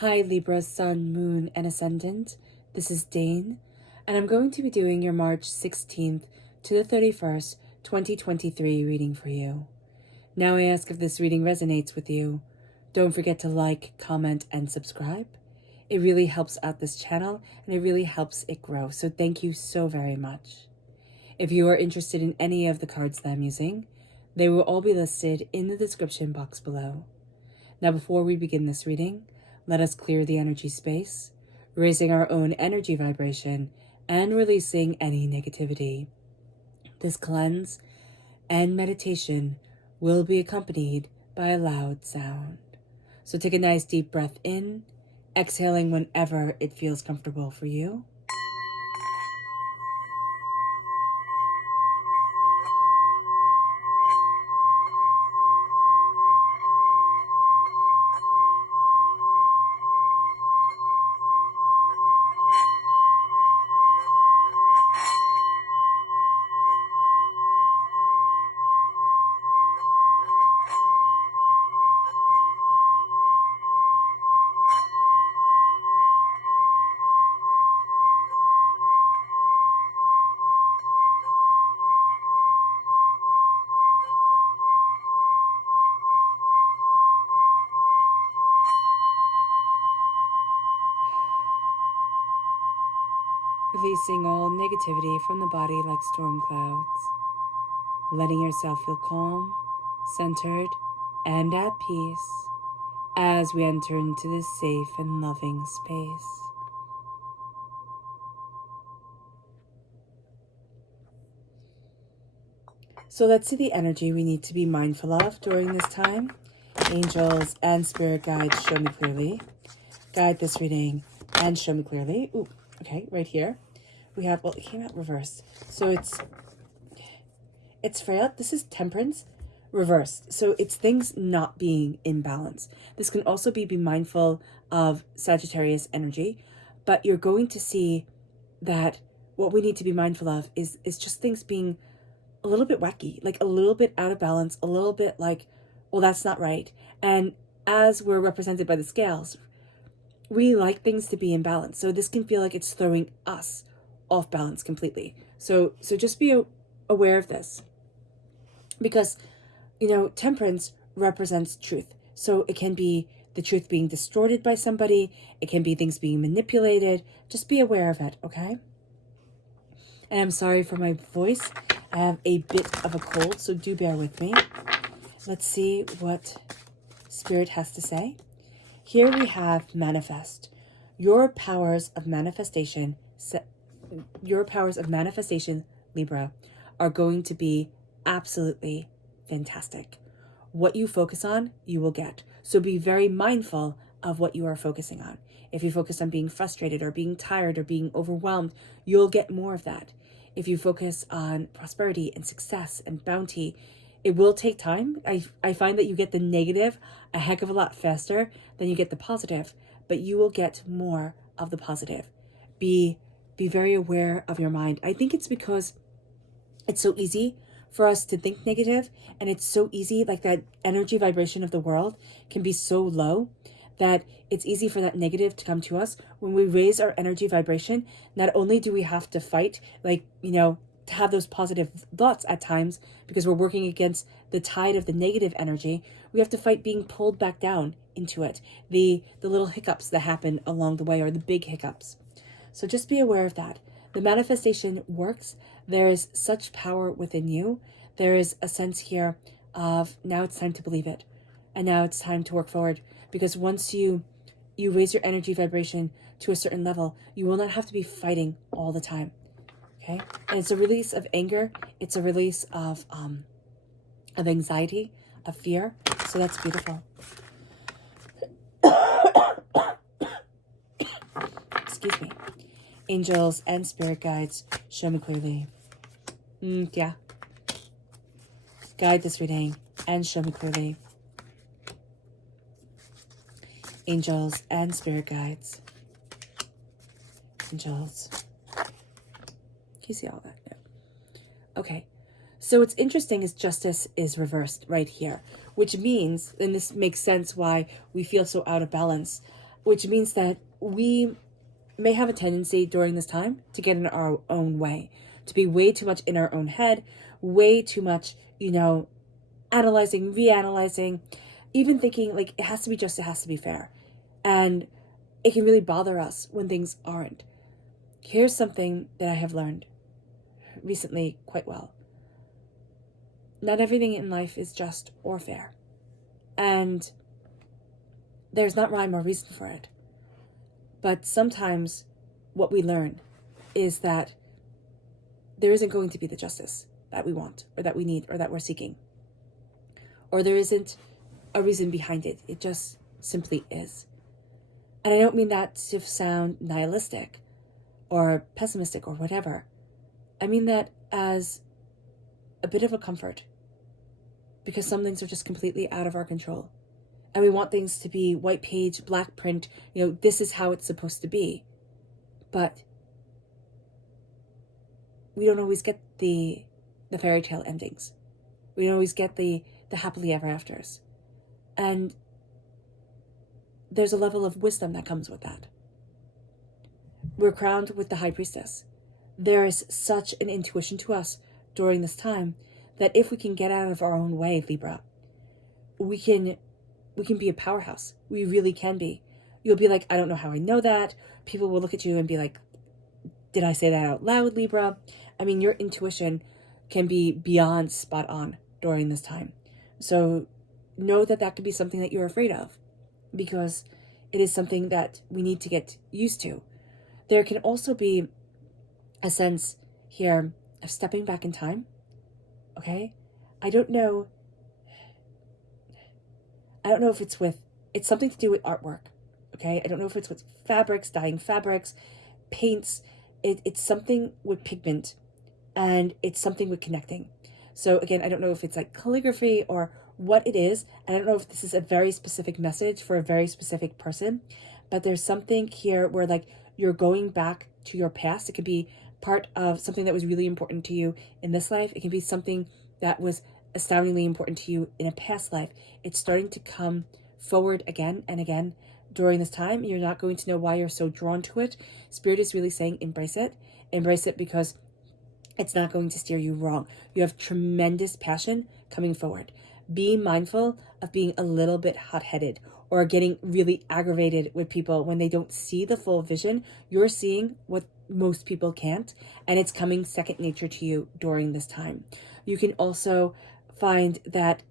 Hi Libra, Sun, Moon, and Ascendant. This is Dane, and I'm going to be doing your March 16th to the 31st, 2023 reading for you. Now I ask if this reading resonates with you. Don't forget to like, comment, and subscribe. It really helps out this channel, and it really helps it grow, so thank you so very much. If you are interested in any of the cards that I'm using, they will all be listed in the description box below. Now before we begin this reading, let us clear the energy space, raising our own energy vibration and releasing any negativity. This cleanse and meditation will be accompanied by a loud sound. So take a nice deep breath in, exhaling whenever it feels comfortable for you. Releasing all negativity from the body like storm clouds. Letting yourself feel calm, centered, and at peace as we enter into this safe and loving space. So let's see the energy we need to be mindful of during this time. Angels and spirit guides, show me clearly. Guide this reading and show me clearly. Ooh, okay, right here. We have, well, it came out reversed. So it's frail. This is temperance reversed. So it's things not being in balance. This can also be mindful of Sagittarius energy, but you're going to see that what we need to be mindful of is just things being a little bit wacky, like a little bit out of balance, a little bit like, well, that's not right. And as we're represented by the scales, we like things to be in balance. So this can feel like it's throwing us off balance completely. So just be aware of this, because, you know, temperance represents truth. So it can be the truth being distorted by somebody. It can be things being manipulated. Just be aware of it, okay? And I'm sorry for my voice. I have a bit of a cold, so do bear with me. Let's see what Spirit has to say. Here we have manifest. Your powers of manifestation, Libra, are going to be absolutely fantastic. What you focus on, you will get. So be very mindful of what you are focusing on. If you focus on being frustrated or being tired or being overwhelmed, you'll get more of that. If you focus on prosperity and success and bounty, it will take time. I find that you get the negative a heck of a lot faster than you get the positive, but you will get more of the positive. Be very aware of your mind. I think it's because it's so easy for us to think negative, and it's so easy, like that energy vibration of the world can be so low that it's easy for that negative to come to us. When we raise our energy vibration, not only do we have to fight, like, you know, to have those positive thoughts at times because we're working against the tide of the negative energy, we have to fight being pulled back down into it. The little hiccups that happen along the way are the big hiccups. So just be aware of that. The manifestation works. There is such power within you. There is a sense here of now it's time to believe it. And now it's time to work forward. Because once you raise your energy vibration to a certain level, you will not have to be fighting all the time. Okay? And it's a release of anger. It's a release of anxiety, of fear. So that's beautiful. Excuse me. Angels and spirit guides, show me clearly. Yeah. Guide this reading and show me clearly. Angels and spirit guides. Angels. Can you see all that? Yeah. Okay. So what's interesting is justice is reversed right here, which means, and this makes sense why we feel so out of balance. which means that we may have a tendency during this time to get in our own way, to be way too much in our own head, way too much, analyzing, reanalyzing, even thinking like it has to be just, it has to be fair. And it can really bother us when things aren't. Here's something that I have learned recently quite well. Not everything in life is just or fair. And there's not rhyme or reason for it. But sometimes what we learn is that there isn't going to be the justice that we want or that we need or that we're seeking. Or there isn't a reason behind it. It just simply is. And I don't mean that to sound nihilistic or pessimistic or whatever. I mean that as a bit of a comfort, because some things are just completely out of our control. And we want things to be white page, black print, this is how it's supposed to be. But we don't always get the fairy tale endings. We don't always get the happily ever afters. And there's a level of wisdom that comes with that. We're crowned with the High Priestess. There is such an intuition to us during this time that if we can get out of our own way, Libra, we can be a powerhouse. We really can be. You'll be like, I don't know how I know that. People will look at you and be like, did I say that out loud, Libra? I mean, your intuition can be beyond spot on during this time. So know that could be something that you're afraid of, because it is something that we need to get used to. There can also be a sense here of stepping back in time. Okay? I don't know if it's something to do with artwork. Okay? I don't know if it's with fabrics, dyeing fabrics, paints. It's something with pigment, and it's something with connecting. So again, I don't know if it's like calligraphy or what it is. I don't know if this is a very specific message for a very specific person, but there's something here where like you're going back to your past. It could be part of something that was really important to you in this life. It can be something that was astoundingly important to you in a past life. It's starting to come forward again and again during this time. You're not going to know why you're so drawn to it. Spirit is really saying embrace it. Embrace it because it's not going to steer you wrong. You have tremendous passion coming forward. Be mindful of being a little bit hot-headed or getting really aggravated with people when they don't see the full vision. You're seeing what most people can't, and it's coming second nature to you during this time. You can also find that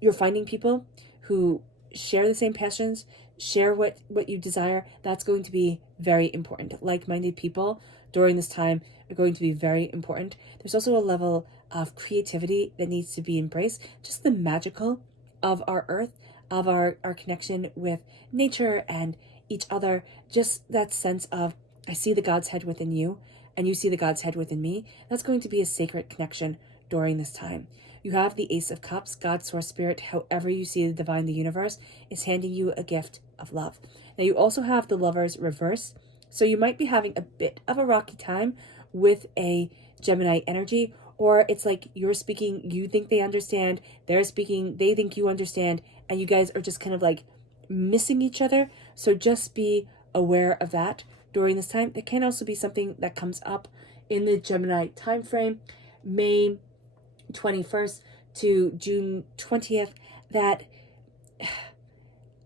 you're finding people who share the same passions, share what you desire. That's going to be very important. Like-minded people during this time are going to be very important. There's also a level of creativity that needs to be embraced. Just the magical of our earth, of our connection with nature and each other. Just that sense of, I see the God's head within you and you see the God's head within me. That's going to be a sacred connection during this time. You have the Ace of Cups, God, Source, Spirit, however you see the divine, the universe, is handing you a gift of love. Now you also have the Lovers reverse. So you might be having a bit of a rocky time with a Gemini energy, or it's like you're speaking, you think they understand, they're speaking, they think you understand, and you guys are just kind of like missing each other. So just be aware of that during this time. There can also be something that comes up in the Gemini time frame, May 21st to June 20th, that a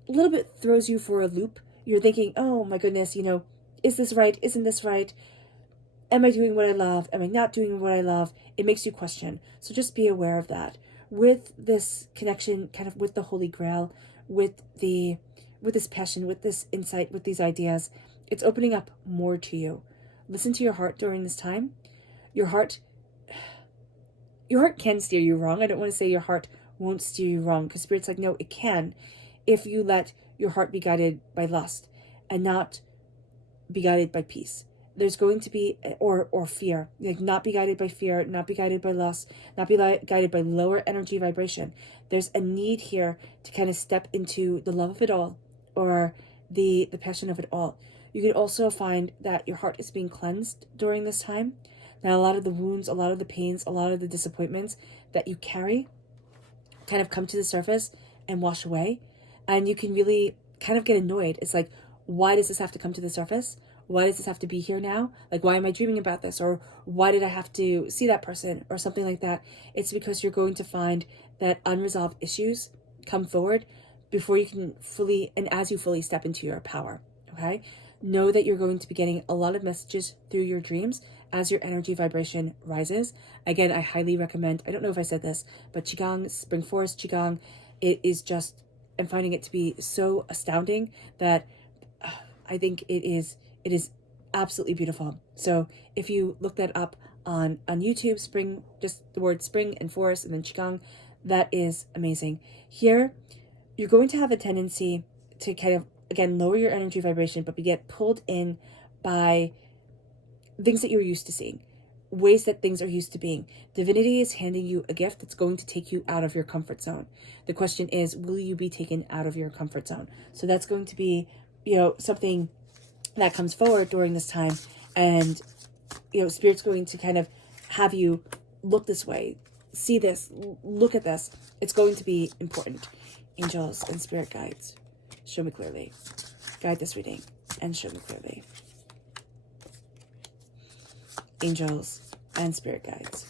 little bit throws you for a loop. You're thinking, oh my goodness, is this right? Isn't this right? Am I doing what I love? Am I not doing what I love? It makes you question. So just be aware of that. With this connection, kind of with the Holy Grail, with this passion, with this insight, with these ideas, it's opening up more to you. Listen to your heart during this time. Your heart can steer you wrong. I don't want to say your heart won't steer you wrong, because Spirit's like, no, it can, if you let your heart be guided by lust and not be guided by peace. There's going to be, or fear, like not be guided by fear, not be guided by lust, not be guided by lower energy vibration. There's a need here to kind of step into the love of it all, or the passion of it all. You can also find that your heart is being cleansed during this time. Now, a lot of the wounds, a lot of the pains, a lot of the disappointments that you carry kind of come to the surface and wash away. And you can really kind of get annoyed. It's like, why does this have to come to the surface? Why does this have to be here now? Like, why am I dreaming about this? Or why did I have to see that person? Or something like that. It's because you're going to find that unresolved issues come forward before you can fully, and as you fully step into your power, okay? Know that you're going to be getting a lot of messages through your dreams as your energy vibration rises. Again, I highly recommend, I don't know if I said this, but Qigong, Spring Forest Qigong, it is just, I'm finding it to be so astounding that I think it is absolutely beautiful. So if you look that up on YouTube, spring, just the word spring and forest and then Qigong, that is amazing. Here, you're going to have a tendency to kind of, again, lower your energy vibration, but get pulled in by things that you're used to seeing, ways that things are used to being. Divinity is handing you a gift that's going to take you out of your comfort zone. The question is, will you be taken out of your comfort zone? So that's going to be, something that comes forward during this time. And, Spirit's going to kind of have you look this way, see this, look at this. It's going to be important. Angels and spirit guides, show me clearly. Guide this reading and show me clearly. Angels and spirit guides.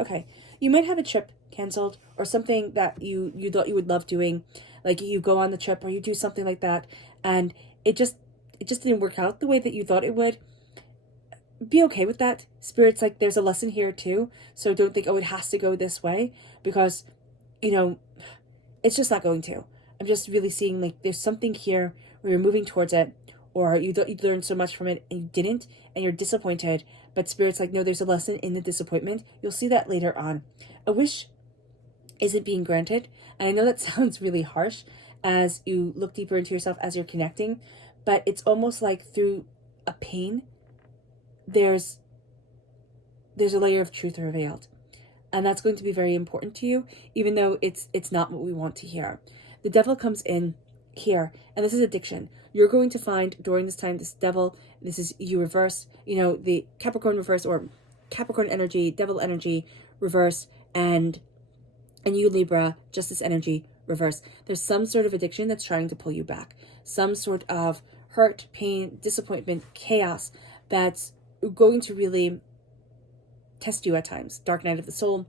Okay, you might have a trip canceled or something that you thought you would love doing. Like you go on the trip or you do something like that and it just didn't work out the way that you thought it would. Be okay with that. Spirit's like, there's a lesson here too. So don't think, oh, it has to go this way, because it's just not going to. I'm just really seeing like there's something here where you're moving towards it, or you thought you'd learn so much from it and you didn't, and you're disappointed. But Spirit's like, no, there's a lesson in the disappointment. You'll see that later on. A wish isn't being granted. And I know that sounds really harsh as you look deeper into yourself as you're connecting, but it's almost like through a pain, there's a layer of truth revealed. And that's going to be very important to you, even though it's not what we want to hear. The devil comes in here, and this is addiction. You're going to find during this time, this devil, this is you reverse, the Capricorn reverse, or Capricorn energy, devil energy reverse, and you Libra, justice energy reverse. There's some sort of addiction that's trying to pull you back. Some sort of hurt, pain, disappointment, chaos that's going to really test you at times. Dark night of the soul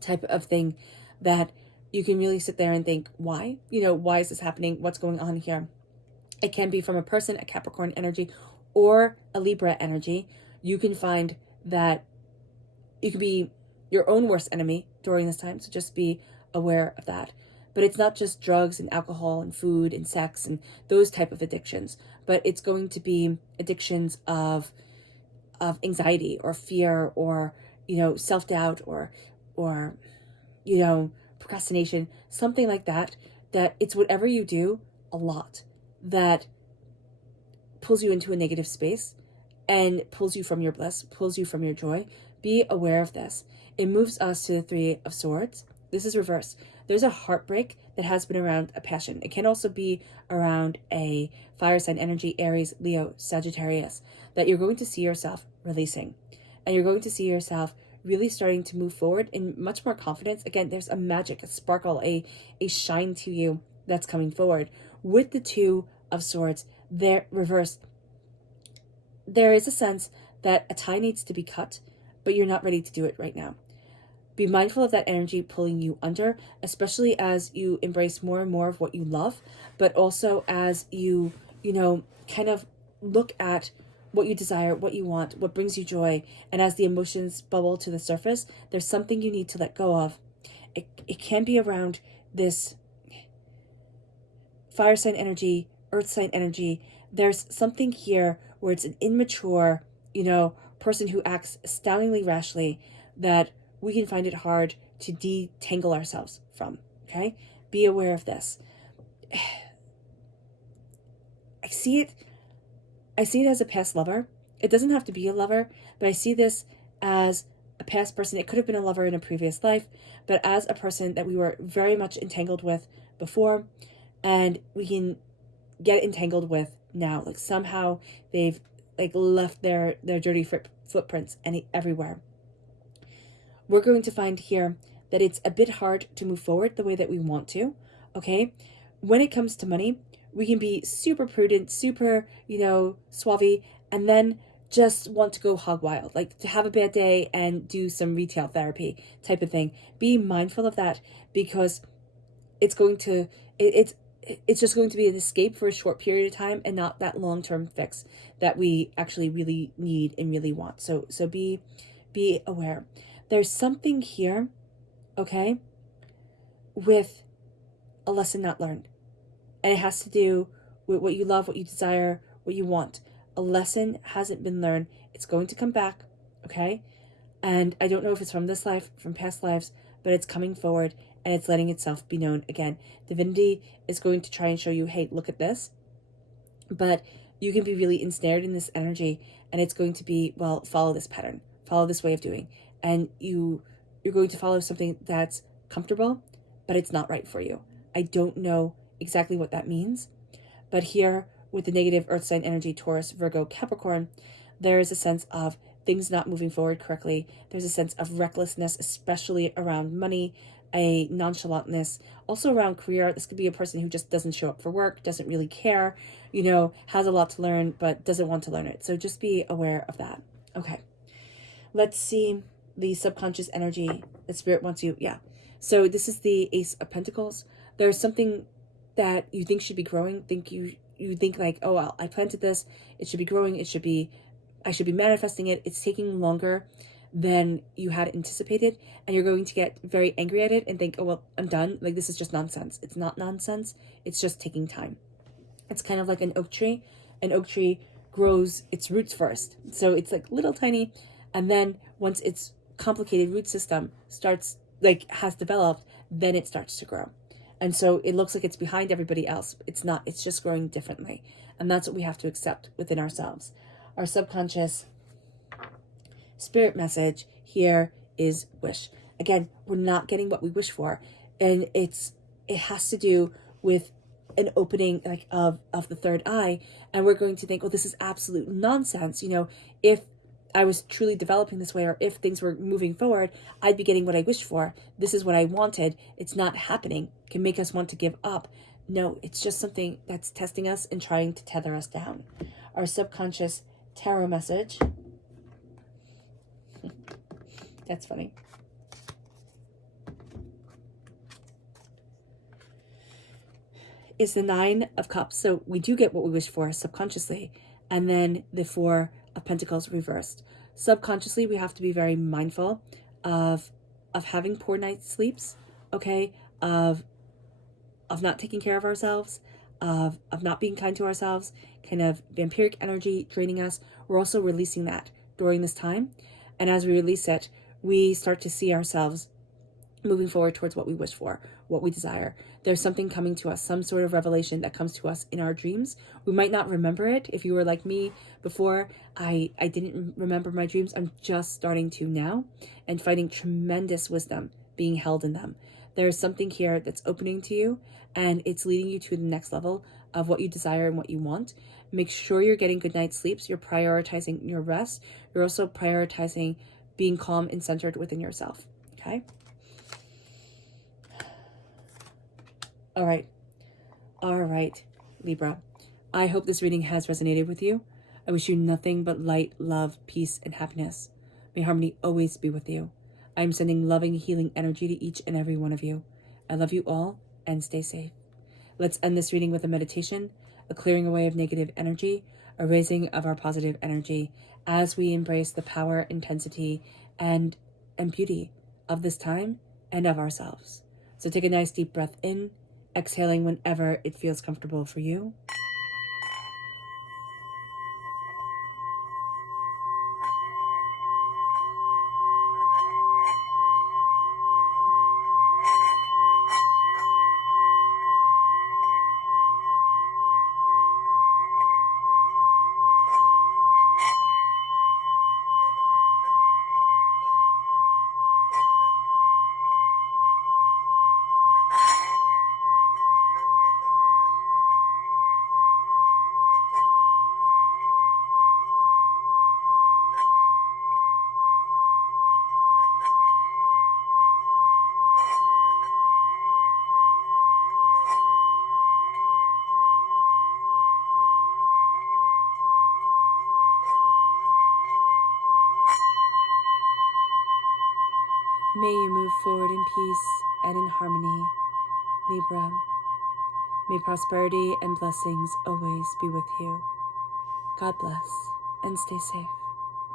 type of thing that you can really sit there and think, why? Why is this happening? What's going on here? It can be from a person, a Capricorn energy, or a Libra energy. You can find that you can be your own worst enemy during this time, so just be aware of that. But it's not just drugs and alcohol and food and sex and those type of addictions, but it's going to be addictions of anxiety or fear or self-doubt or procrastination, something like that. That it's whatever you do a lot that pulls you into a negative space and pulls you from your bliss, pulls you from your joy. Be aware of this. It moves us to the Three of Swords. This is reverse. There's a heartbreak that has been around a passion. It can also be around a fire sign energy, Aries, Leo, Sagittarius, that you're going to see yourself releasing. And you're going to see yourself really starting to move forward in much more confidence. Again, there's a magic, a sparkle, a shine to you that's coming forward. With the Two of Swords, there reversed, there is a sense that a tie needs to be cut, but you're not ready to do it right now. Be mindful of that energy pulling you under, especially as you embrace more and more of what you love, but also as you, kind of look at what you desire, what you want, what brings you joy. And as the emotions bubble to the surface, there's something you need to let go of. It can be around this fire sign energy, earth sign energy. There's something here where it's an immature, person who acts astoundingly rashly that we can find it hard to detangle ourselves from, okay? Be aware of this. I see it as a past lover. It doesn't have to be a lover, but I see this as a past person. It could have been a lover in a previous life, but as a person that we were very much entangled with before, and we can get entangled with now. Like somehow they've left their dirty footprints everywhere. We're going to find here that it's a bit hard to move forward the way that we want to, okay? When it comes to money, we can be super prudent, super, suave, and then just want to go hog wild, like to have a bad day and do some retail therapy type of thing. Be mindful of that, because it's going to, it's just going to be an escape for a short period of time and not that long-term fix that we actually really need and really want. So be aware. There's something here, okay, with a lesson not learned. And it has to do with what you love, what you desire, what you want. A lesson hasn't been learned. It's going to come back, okay? And I don't know if it's from this life, from past lives, but it's coming forward and it's letting itself be known again. Divinity is going to try and show you, hey, look at this. But you can be really ensnared in this energy, and it's going to be, well, follow this pattern, follow this way of doing. And you're going to follow something that's comfortable, but it's not right for you. I don't know exactly what that means. But here, with the negative earth sign energy, Taurus, Virgo, Capricorn, there is a sense of things not moving forward correctly. There's a sense of recklessness, especially around money, a nonchalantness, also around career. This could be a person who just doesn't show up for work, doesn't really care, has a lot to learn, but doesn't want to learn it. So just be aware of that. Okay. Let's see the subconscious energy that Spirit wants you. Yeah. So this is the Ace of Pentacles. There's something that you think should be growing. You think like, oh, well, I planted this. It should be growing. I should be manifesting it. It's taking longer than you had anticipated, and you're going to get very angry at it and think, oh, well, I'm done. Like, this is just nonsense. It's not nonsense. It's just taking time. It's kind of like an oak tree. An oak tree grows its roots first. So it's like little tiny, and then once its complicated root system has developed, then it starts to grow. And so it looks like it's behind everybody else. It's not. It's just growing differently. And that's what we have to accept within ourselves. Our subconscious spirit message here is wish. Again, we're not getting what we wish for. And it has to do with an opening of the third eye. And we're going to think, oh, this is absolute nonsense. If I was truly developing this way, or if things were moving forward, I'd be getting what I wished for. This is what I wanted. It's not happening. It can make us want to give up. No, it's just something that's testing us and trying to tether us down. Our subconscious tarot message. That's funny. Is the Nine of Cups. So we do get what we wish for subconsciously. And then the Four of Pentacles reversed. Subconsciously, we have to be very mindful of having poor night's sleeps, okay? Of not taking care of ourselves, of not being kind to ourselves, kind of vampiric energy draining us. We're also releasing that during this time. And as we release it, we start to see ourselves moving forward towards what we wish for, what we desire. There's something coming to us, some sort of revelation that comes to us in our dreams. We might not remember it. If you were like me before, I didn't remember my dreams. I'm just starting to now, and finding tremendous wisdom being held in them. There's something here that's opening to you, and it's leading you to the next level of what you desire and what you want. Make sure you're getting good night's sleeps. You're prioritizing your rest. You're also prioritizing being calm and centered within yourself. Okay? All right, Libra. I hope this reading has resonated with you. I wish you nothing but light, love, peace, and happiness. May harmony always be with you. I am sending loving, healing energy to each and every one of you. I love you all, and stay safe. Let's end this reading with a meditation, a clearing away of negative energy, a raising of our positive energy as we embrace the power, intensity, and beauty of this time and of ourselves. So take a nice deep breath in, exhaling whenever it feels comfortable for you. May you move forward in peace and in harmony, Libra. May prosperity and blessings always be with you. God bless and stay safe.